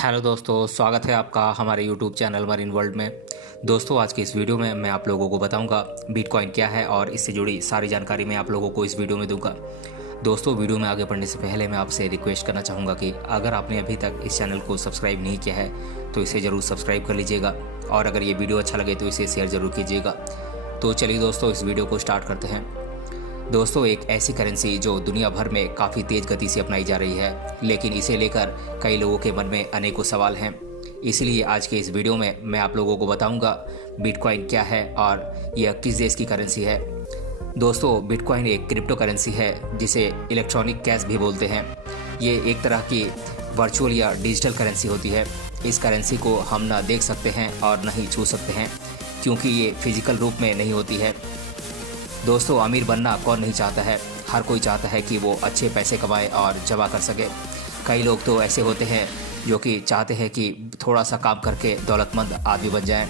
Hello दोस्तों, स्वागत है आपका हमारे यूट्यूब चैनल मरीन वर्ल्ड में। दोस्तों, आज की इस वीडियो में मैं आप लोगों को बताऊंगा बिटकॉइन क्या है और इससे जुड़ी सारी जानकारी मैं आप लोगों को इस वीडियो में दूंगा। दोस्तों, वीडियो में आगे बढ़ने से पहले मैं आपसे रिक्वेस्ट करना चाहूँगा कि अगर आपने अभी तक इस चैनल को सब्सक्राइब नहीं किया है तो इसे ज़रूर सब्सक्राइब कर लीजिएगा और अगर ये वीडियो अच्छा लगे तो इसे शेयर ज़रूर कीजिएगा। तो चलिए दोस्तों, इस वीडियो को स्टार्ट करते हैं। दोस्तों, एक ऐसी करेंसी जो दुनिया भर में काफ़ी तेज़ गति से अपनाई जा रही है, लेकिन इसे लेकर कई लोगों के मन में अनेकों सवाल हैं। इसलिए आज के इस वीडियो में मैं आप लोगों को बताऊंगा बिटकॉइन क्या है और यह किस देश की करेंसी है। दोस्तों, बिटकॉइन एक क्रिप्टो करेंसी है जिसे इलेक्ट्रॉनिक कैश भी बोलते हैं। ये एक तरह की वर्चुअल या डिजिटल करेंसी होती है। इस करेंसी को हम ना देख सकते हैं और न ही छू सकते हैं क्योंकि ये फिजिकल रूप में नहीं होती है। दोस्तों, अमीर बनना कौन नहीं चाहता है। हर कोई चाहता है कि वो अच्छे पैसे कमाए और जमा कर सके। कई लोग तो ऐसे होते हैं जो कि चाहते हैं कि थोड़ा सा काम करके दौलतमंद आदमी बन जाएं।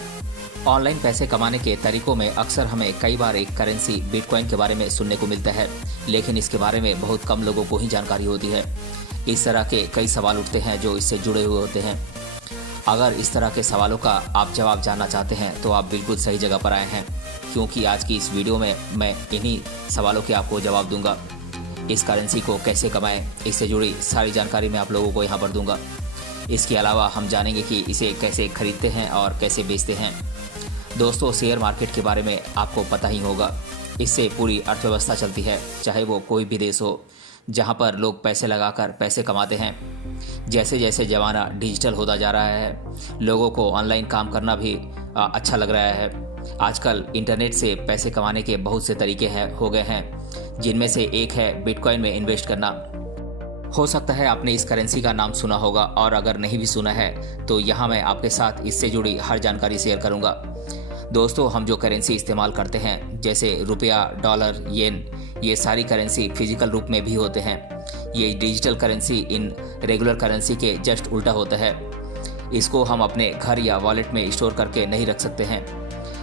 ऑनलाइन पैसे कमाने के तरीकों में अक्सर हमें कई बार एक करेंसी बिटकॉइन के बारे में सुनने को मिलता है, लेकिन इसके बारे में बहुत कम लोगों को ही जानकारी होती है। इस तरह के कई सवाल उठते हैं जो इससे जुड़े हुए होते हैं। अगर इस तरह के सवालों का आप जवाब जानना चाहते हैं तो आप बिल्कुल सही जगह पर आए हैं, क्योंकि आज की इस वीडियो में मैं इन्हीं सवालों के आपको जवाब दूंगा। इस करेंसी को कैसे कमाएं, इससे जुड़ी सारी जानकारी मैं आप लोगों को यहाँ पर दूंगा। इसके अलावा हम जानेंगे कि इसे कैसे खरीदते हैं और कैसे बेचते हैं। दोस्तों, शेयर मार्केट के बारे में आपको पता ही होगा। इससे पूरी अर्थव्यवस्था चलती है, चाहे वो कोई भी देश हो, जहाँ पर लोग पैसे लगाकर पैसे कमाते हैं। जैसे जैसे ज़माना डिजिटल होता जा रहा है, लोगों को ऑनलाइन काम करना भी अच्छा लग रहा है। आजकल इंटरनेट से पैसे कमाने के बहुत से तरीके हो गए हैं, जिनमें से एक है बिटकॉइन में इन्वेस्ट करना। हो सकता है आपने इस करेंसी का नाम सुना होगा, और अगर नहीं भी सुना है तो यहाँ मैं आपके साथ इससे जुड़ी हर जानकारी शेयर करूँगा। दोस्तों, हम जो करेंसी इस्तेमाल करते हैं जैसे रुपया, डॉलर, येन, ये सारी करेंसी फिजिकल रूप में भी होते हैं। ये digital currency in regular currency के जस्ट उल्टा होता है। इसको हम अपने घर या वॉलेट में स्टोर करके नहीं रख सकते हैं।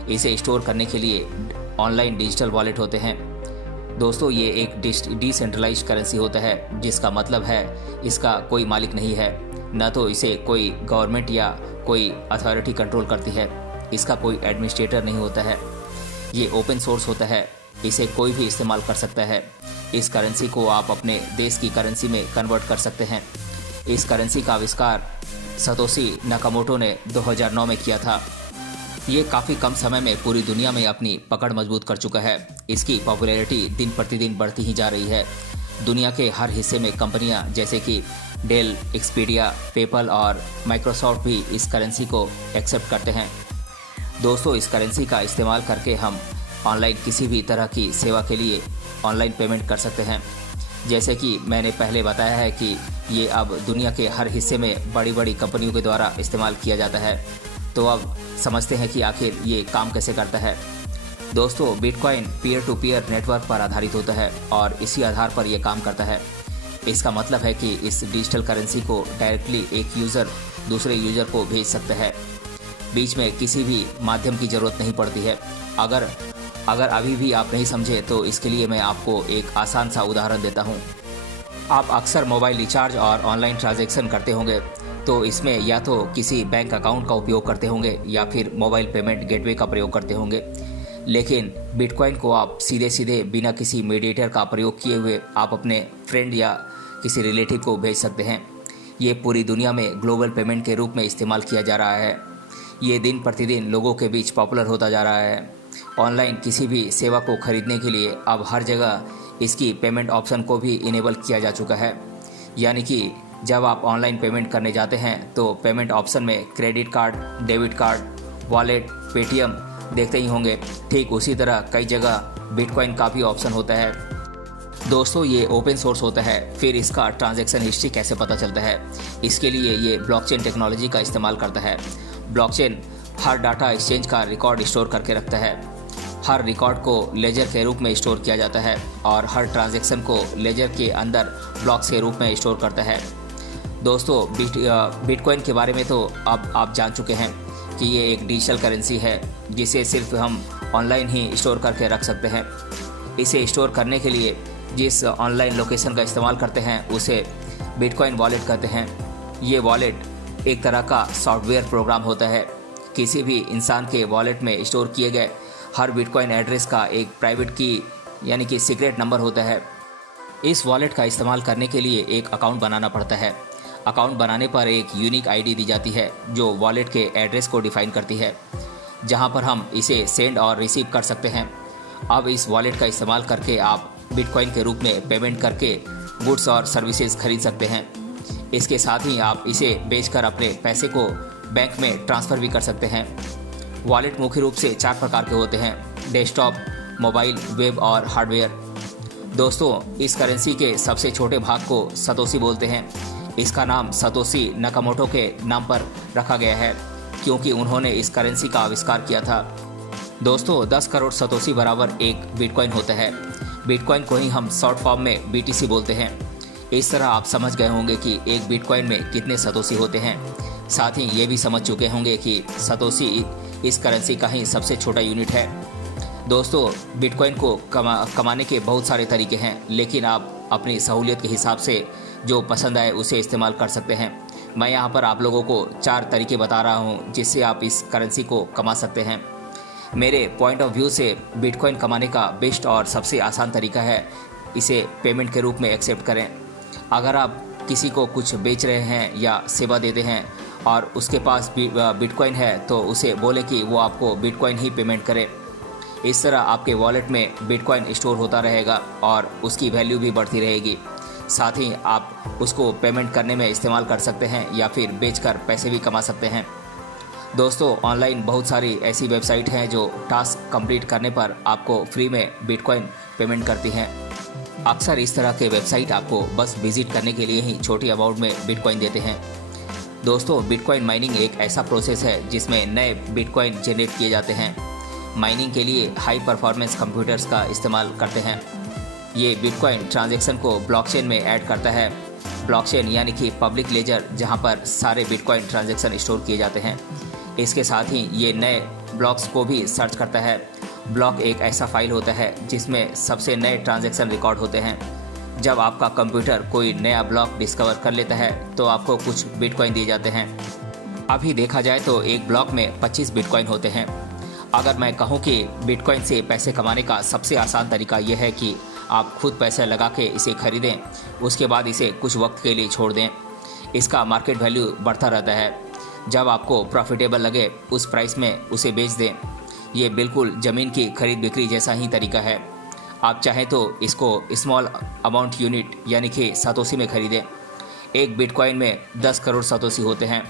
इसे स्टोर करने के लिए ऑनलाइन डिजिटल वॉलेट होते हैं। दोस्तों, ये एक डिसेंट्रलाइज्ड करेंसी होता है, जिसका मतलब है इसका कोई मालिक नहीं है, न तो इसे कोई गवर्नमेंट या कोई अथॉरिटी कंट्रोल करती है। इसका कोई एडमिनिस्ट्रेटर नहीं होता है। ये ओपन सोर्स होता है, इसे कोई भी इस्तेमाल कर सकता है। इस करेंसी को आप अपने देश की करेंसी में कन्वर्ट कर सकते हैं। इस करेंसी का आविष्कार सतोशी नाकामोटो ने 2009 में किया था। ये काफ़ी कम समय में पूरी दुनिया में अपनी पकड़ मजबूत कर चुका है। इसकी पॉपुलैरिटी दिन प्रतिदिन बढ़ती ही जा रही है। दुनिया के हर हिस्से में कंपनियां जैसे कि डेल, एक्सपीडिया, पेपल और माइक्रोसॉफ्ट भी इस करेंसी को एक्सेप्ट करते हैं। दोस्तों, इस करेंसी का इस्तेमाल करके हम ऑनलाइन किसी भी तरह की सेवा के लिए ऑनलाइन पेमेंट कर सकते हैं। जैसे कि मैंने पहले बताया है कि ये अब दुनिया के हर हिस्से में बड़ी बड़ी कंपनियों के द्वारा इस्तेमाल किया जाता है। तो अब समझते हैं कि आखिर ये काम कैसे करता है। दोस्तों, bitcoin peer to peer network पर आधारित होता है और इसी आधार पर यह काम करता है। इसका मतलब है कि इस डिजिटल करेंसी को डायरेक्टली एक यूज़र दूसरे यूज़र को भेज सकता है। बीच में किसी भी माध्यम की ज़रूरत नहीं पड़ती है। अगर अभी भी आप नहीं समझे तो इसके लिए मैं आपको एक आसान सा उदाहरण देता हूँ। आप अक्सर मोबाइल रिचार्ज और ऑनलाइन ट्रांजैक्शन करते होंगे, तो इसमें या तो किसी बैंक अकाउंट का उपयोग करते होंगे या फिर मोबाइल पेमेंट गेटवे का प्रयोग करते होंगे। लेकिन बिटकॉइन को आप सीधे सीधे बिना किसी मीडिएटर का प्रयोग किए हुए आप अपने फ्रेंड या किसी रिलेटिव को भेज सकते हैं। ये पूरी दुनिया में ग्लोबल पेमेंट के रूप में इस्तेमाल किया जा रहा है। ये दिन प्रतिदिन लोगों के बीच पॉपुलर होता जा रहा है। ऑनलाइन किसी भी सेवा को खरीदने के लिए अब हर जगह इसकी पेमेंट ऑप्शन को भी इनेबल किया जा चुका है। यानी कि जब आप ऑनलाइन पेमेंट करने जाते हैं तो पेमेंट ऑप्शन में credit card, debit card, wallet, Paytm देखते ही होंगे। ठीक उसी तरह कई जगह बिटकॉइन का भी ऑप्शन होता है। दोस्तों, ये ओपन सोर्स होता है। फिर इसका ट्रांजैक्शन हिस्ट्री कैसे पता चलता है? इसके लिए ये ब्लॉकचेन टेक्नोलॉजी का इस्तेमाल करता है। ब्लॉकचेन हर डाटा एक्सचेंज का रिकॉर्ड स्टोर करके रखता है। हर रिकॉर्ड को लेजर के रूप में स्टोर किया जाता है और हर ट्रांजैक्शन को लेजर के अंदर ब्लॉक्स के रूप में स्टोर करता है। दोस्तों, बिटकॉइन के बारे में तो अब आप जान चुके हैं कि ये एक डिजिटल करेंसी है जिसे सिर्फ हम ऑनलाइन ही स्टोर करके रख सकते हैं। इसे स्टोर करने के लिए जिस ऑनलाइन लोकेशन का इस्तेमाल करते हैं उसे बिटकॉइन वॉलेट कहते हैं। ये वॉलेट एक तरह का सॉफ्टवेयर प्रोग्राम होता है। किसी भी इंसान के वॉलेट में स्टोर किए गए हर बिटकॉइन एड्रेस का एक प्राइवेट की यानी कि सीक्रेट नंबर होता है। इस वॉलेट का इस्तेमाल करने के लिए एक अकाउंट बनाना पड़ता है। अकाउंट बनाने पर एक यूनिक आईडी दी जाती है जो वॉलेट के एड्रेस को डिफाइन करती है, जहां पर हम इसे सेंड और रिसीव कर सकते हैं। अब इस वॉलेट का इस्तेमाल करके आप बिटकॉइन के रूप में पेमेंट करके गुड्स और सर्विसेज खरीद सकते हैं। इसके साथ ही आप इसे बेचकर अपने पैसे को बैंक में ट्रांसफ़र भी कर सकते हैं। वॉलेट मुख्य रूप से 4 प्रकार के होते हैं: डेस्कटॉप, मोबाइल, वेब और हार्डवेयर। दोस्तों, इस करेंसी के सबसे छोटे भाग को सतोशी बोलते हैं। इसका नाम सतोशी नकामोटो के नाम पर रखा गया है क्योंकि उन्होंने इस करेंसी का आविष्कार किया था। दोस्तों, 10 करोड़ सतोशी बराबर एक बिटकॉइन होता है। बिटकॉइन को ही हम शॉर्ट फॉर्म में BTC बोलते हैं। इस तरह आप समझ गए होंगे कि एक बिटकॉइन में कितने सतोशी होते हैं। साथ ही ये भी समझ चुके होंगे कि सतोशी इस करेंसी का ही सबसे छोटा यूनिट है। दोस्तों, बिटकॉइन को कमाने के बहुत सारे तरीके हैं, लेकिन आप अपनी सहूलियत के हिसाब से जो पसंद आए उसे इस्तेमाल कर सकते हैं। मैं यहाँ पर आप लोगों को 4 तरीके बता रहा हूँ जिससे आप इस करेंसी को कमा सकते हैं। मेरे पॉइंट ऑफ व्यू से बिटकॉइन कमाने का बेस्ट और सबसे आसान तरीका है इसे पेमेंट के रूप में एक्सेप्ट करें। अगर आप किसी को कुछ बेच रहे हैं या सेवा देते हैं और उसके पास बिटकॉइन है तो उसे बोले कि वो आपको बिटकॉइन ही पेमेंट करे। इस तरह आपके वॉलेट में बिटकॉइन स्टोर होता रहेगा और उसकी वैल्यू भी बढ़ती रहेगी। साथ ही आप उसको पेमेंट करने में इस्तेमाल कर सकते हैं या फिर बेचकर पैसे भी कमा सकते हैं। दोस्तों, ऑनलाइन बहुत सारी ऐसी वेबसाइट हैं जो टास्क कंप्लीट करने पर आपको फ्री में बिटकॉइन पेमेंट करती हैं। अक्सर इस तरह के वेबसाइट आपको बस विजिट करने के लिए ही छोटी अमाउंट में बिटकॉइन देते हैं। दोस्तों, बिटकॉइन माइनिंग एक ऐसा प्रोसेस है जिसमें नए बिटकॉइन जनरेट किए जाते हैं। माइनिंग के लिए हाई परफॉर्मेंस कंप्यूटर्स का इस्तेमाल करते हैं। ये बिटकॉइन ट्रांजैक्शन को ब्लॉकचेन में ऐड करता है। ब्लॉकचेन यानी कि पब्लिक लेजर, जहां पर सारे बिटकॉइन ट्रांजैक्शन स्टोर किए जाते हैं। इसके साथ ही ये नए ब्लॉक्स को भी सर्च करता है। ब्लॉक एक ऐसा फाइल होता है जिसमें सबसे नए ट्रांजैक्शन रिकॉर्ड होते हैं। जब आपका कंप्यूटर कोई नया ब्लॉक डिस्कवर कर लेता है तो आपको कुछ बिटकॉइन दिए जाते हैं। अभी देखा जाए तो एक ब्लॉक में 25 बिटकॉइन होते हैं। अगर मैं कहूँ कि बिटकॉइन से पैसे कमाने का सबसे आसान तरीका यह है कि आप खुद पैसे लगा के इसे खरीदें, उसके बाद इसे कुछ वक्त के लिए छोड़ दें। इसका मार्केट वैल्यू बढ़ता रहता है। जब आपको प्रॉफिटेबल लगे उस प्राइस में उसे बेच दें। ये बिल्कुल ज़मीन की खरीद बिक्री जैसा ही तरीका है। आप चाहें तो इसको स्मॉल अमाउंट यूनिट यानी कि सतोशी में खरीदें। एक बिटकॉइन में 10 करोड़ सतोशी होते हैं।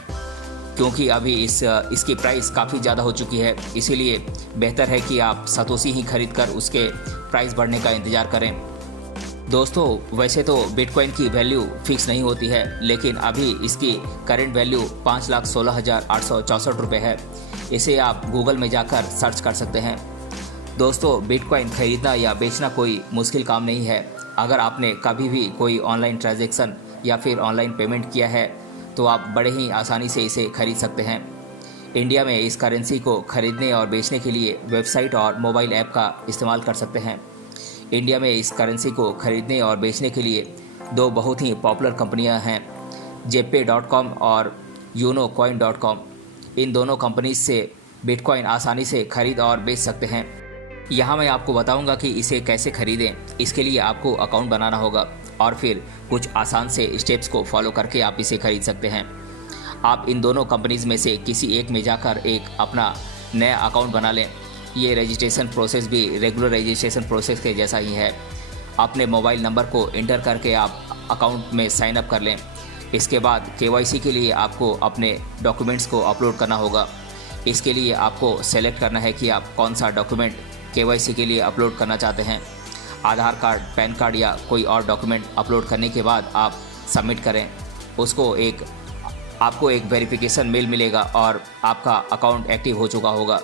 क्योंकि अभी इसकी प्राइस काफ़ी ज़्यादा हो चुकी है, इसीलिए बेहतर है कि आप सतोशी ही खरीद कर उसके प्राइस बढ़ने का इंतज़ार करें। दोस्तों, वैसे तो बिटकॉइन की वैल्यू फिक्स नहीं होती है, लेकिन अभी इसकी करंट वैल्यू 5,16,864 रुपये है। इसे आप गूगल में जाकर सर्च कर सकते हैं। दोस्तों, बिटकॉइन खरीदना या बेचना कोई मुश्किल काम नहीं है। अगर आपने कभी भी कोई ऑनलाइन ट्रांजैक्शन या फिर ऑनलाइन पेमेंट किया है तो आप बड़े ही आसानी से इसे खरीद सकते हैं। इंडिया में इस करेंसी को खरीदने और बेचने के लिए वेबसाइट और मोबाइल ऐप का इस्तेमाल कर सकते हैं। इंडिया में इस करेंसी को खरीदने और बेचने के लिए 2 बहुत ही पॉपुलर कंपनियां हैं, JPay.com और YunoCoin.com। इन दोनों कंपनीज से बिटकॉइन आसानी से खरीद और बेच सकते हैं। यहाँ मैं आपको बताऊंगा कि इसे कैसे खरीदें। इसके लिए आपको अकाउंट बनाना होगा और फिर कुछ आसान से स्टेप्स को फॉलो करके आप इसे खरीद सकते हैं। आप इन दोनों कंपनीज में से किसी एक में जाकर एक अपना नया अकाउंट बना लें। ये रजिस्ट्रेशन प्रोसेस भी रेगुलर रजिस्ट्रेशन प्रोसेस के जैसा ही है। अपने मोबाइल नंबर को इंटर करके आप अकाउंट में साइन अप कर लें। इसके बाद KYC के लिए आपको अपने डॉक्यूमेंट्स को अपलोड करना होगा। इसके लिए आपको सेलेक्ट करना है कि आप कौन सा डॉक्यूमेंट KYC के लिए अपलोड करना चाहते हैं। आधार कार्ड, पैन कार्ड या कोई और डॉक्यूमेंट अपलोड करने के बाद आप सबमिट करें। आपको एक वेरिफिकेशन मेल मिलेगा और आपका अकाउंट एक्टिव हो चुका होगा।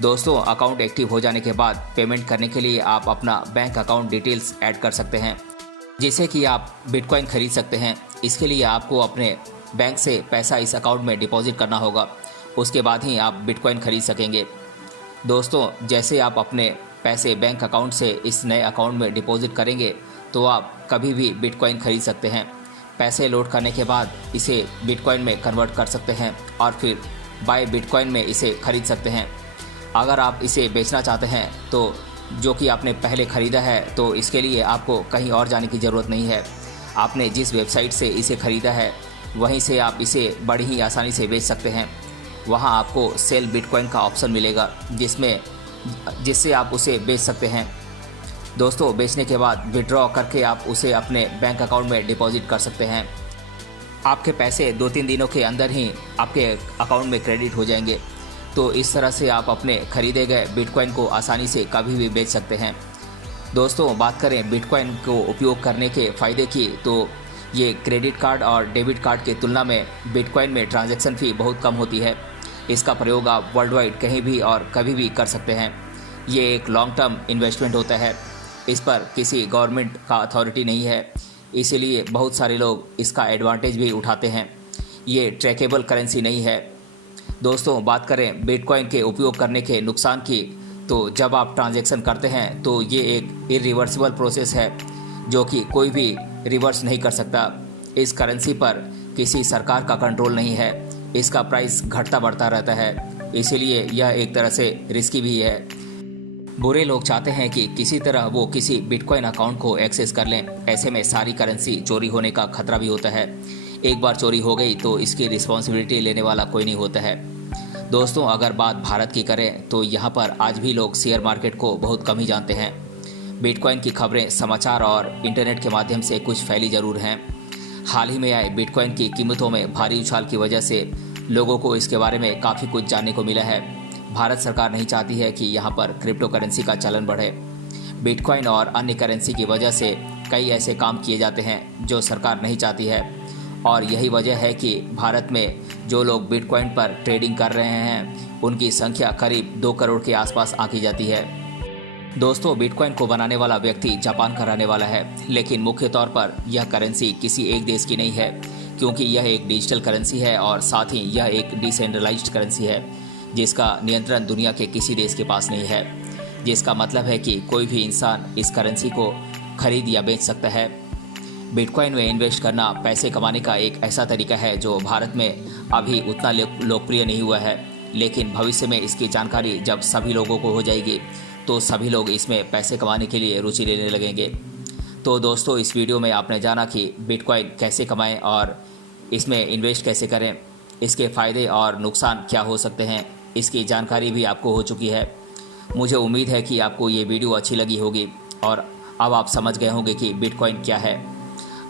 दोस्तों, अकाउंट एक्टिव हो जाने के बाद पेमेंट करने के लिए आप अपना बैंक अकाउंट डिटेल्स ऐड कर सकते हैं, जिससे कि आप बिटकॉइन खरीद सकते हैं। इसके लिए आपको अपने बैंक से पैसा इस अकाउंट में डिपॉजिट करना होगा। उसके बाद ही आप बिटकॉइन खरीद सकेंगे। दोस्तों, जैसे आप अपने पैसे बैंक अकाउंट से इस नए अकाउंट में डिपॉजिट करेंगे तो आप कभी भी बिटकॉइन खरीद सकते हैं। पैसे लोड करने के बाद इसे बिटकॉइन में कन्वर्ट कर सकते हैं और फिर बाय बिटकॉइन में इसे खरीद सकते हैं। अगर आप इसे बेचना चाहते हैं तो जो कि आपने पहले ख़रीदा है, तो इसके लिए आपको कहीं और जाने की ज़रूरत नहीं है। आपने जिस वेबसाइट से इसे ख़रीदा है वहीं से आप इसे बड़ी ही आसानी से बेच सकते हैं। वहां आपको सेल बिटकॉइन का ऑप्शन मिलेगा जिससे आप उसे बेच सकते हैं। दोस्तों, बेचने के बाद विड्रॉ करके आप उसे अपने बैंक अकाउंट में डिपॉजिट कर सकते हैं। आपके पैसे 2-3 दिनों के अंदर ही आपके अकाउंट में क्रेडिट हो जाएंगे। तो इस तरह से आप अपने खरीदे गए बिटकॉइन को आसानी से कभी भी बेच सकते हैं। दोस्तों, बात करें बिटकॉइन को उपयोग करने के फ़ायदे की, तो ये क्रेडिट कार्ड और डेबिट कार्ड की तुलना में बिटकॉइन में ट्रांजैक्शन फ़ी बहुत कम होती है। इसका प्रयोग आप वर्ल्ड वाइड कहीं भी और कभी भी कर सकते हैं। ये एक लॉन्ग टर्म इन्वेस्टमेंट होता है। इस पर किसी गवर्नमेंट का अथॉरिटी नहीं है, इसीलिए बहुत सारे लोग इसका एडवांटेज भी उठाते हैं। ये ट्रैकेबल करेंसी नहीं है। दोस्तों, बात करें बिटकॉइन के उपयोग करने के नुकसान की, तो जब आप ट्रांजैक्शन करते हैं तो ये एक इरिवर्सिबल प्रोसेस है जो कि कोई भी रिवर्स नहीं कर सकता। इस करेंसी पर किसी सरकार का कंट्रोल नहीं है। इसका प्राइस घटता बढ़ता रहता है, इसीलिए यह एक तरह से रिस्की भी है। बुरे लोग चाहते हैं कि किसी तरह वो किसी बिटकॉइन अकाउंट को एक्सेस कर लें। ऐसे में सारी करेंसी चोरी होने का खतरा भी होता है। एक बार चोरी हो गई तो इसकी रिस्पॉन्सिबिलिटी लेने वाला कोई नहीं होता है। दोस्तों, अगर बात भारत की करें तो यहाँ पर आज भी लोग शेयर मार्केट को बहुत कम ही जानते हैं। बिटकॉइन की खबरें समाचार और इंटरनेट के माध्यम से कुछ फैली ज़रूर हैं। हाल ही में आए बिटकॉइन की कीमतों में भारी उछाल की वजह से लोगों को इसके बारे में काफ़ी कुछ जानने को मिला है। भारत सरकार नहीं चाहती है कि यहाँ पर क्रिप्टो करेंसी का चलन बढ़े। बिटकॉइन और अन्य करेंसी की वजह से कई ऐसे काम किए जाते हैं जो सरकार नहीं चाहती है, और यही वजह है कि भारत में जो लोग बिटकॉइन पर ट्रेडिंग कर रहे हैं उनकी संख्या करीब 2 करोड़ के आसपास आंकी जाती है। दोस्तों, बिटकॉइन को बनाने वाला व्यक्ति जापान का रहने वाला है, लेकिन मुख्य तौर पर यह करेंसी किसी एक देश की नहीं है, क्योंकि यह एक डिजिटल करेंसी है और साथ ही यह एक डिसेंट्रलाइज्ड करेंसी है जिसका नियंत्रण दुनिया के किसी देश के पास नहीं है। जिसका मतलब है कि कोई भी इंसान इस करेंसी को खरीद या बेच सकता है। बिटकॉइन में इन्वेस्ट करना पैसे कमाने का एक ऐसा तरीका है जो भारत में अभी उतना लोकप्रिय नहीं हुआ है, लेकिन भविष्य में इसकी जानकारी जब सभी लोगों को हो जाएगी तो सभी लोग इसमें पैसे कमाने के लिए रुचि लेने लगेंगे। तो दोस्तों, इस वीडियो में आपने जाना कि बिटकॉइन कैसे कमाएं और इसमें इन्वेस्ट कैसे करें, इसके फ़ायदे और नुकसान क्या हो सकते हैं, इसकी जानकारी भी आपको हो चुकी है। मुझे उम्मीद है कि आपको ये वीडियो अच्छी लगी होगी और अब आप समझ गए होंगे कि बिटकॉइन क्या है।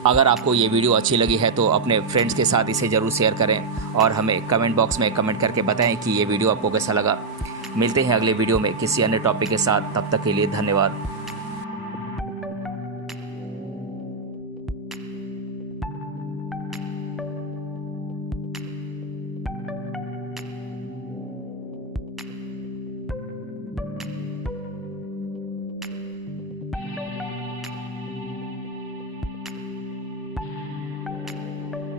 अगर आपको ये वीडियो अच्छी लगी है तो अपने फ्रेंड्स के साथ इसे ज़रूर शेयर करें और हमें कमेंट बॉक्स में कमेंट करके बताएं कि ये वीडियो आपको कैसा लगा। मिलते हैं अगले वीडियो में किसी अन्य टॉपिक के साथ। तब तक के लिए धन्यवाद।